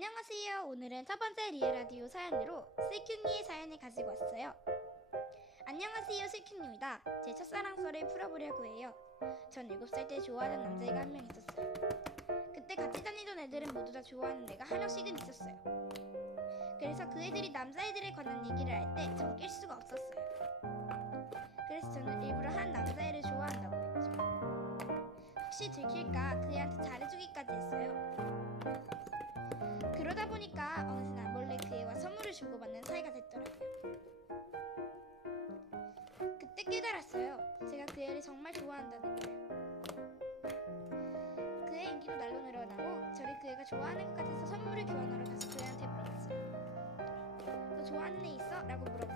안녕하세요. 오늘은 첫 번째 리얼라디오 사연으로 슬큐니의 사연을 가지고 왔어요. 안녕하세요. 슬큐입니다. 제 첫사랑 썰을 풀어보려고 해요. 전 7살 때 좋아하는 남자애가 한 명 있었어요. 그때 같이 다니던 애들은 모두 다 좋아하는 애가 한 명씩은 있었어요. 그래서 그 애들이 남자애들에 관한 얘기를 할 때 전 낄 수가 없었어요. 그래서 저는 일부러 한 남자애를 좋아한다고 했죠. 혹시 들킬까 그 애한테 잘해 그러다 보니까 어느새 난 몰래 그 애와 선물을 주고받는 사이가 됐더라고요. 그때 깨달았어요. 제가 그 애를 정말 좋아한다는 걸. 그의 인기도 날로 늘어나고 저를 그 애가 좋아하는 것 같아서 선물을 교환하러 가서 그 애한테 물어봤어요. 너 좋아하는 애 있어? 라고 그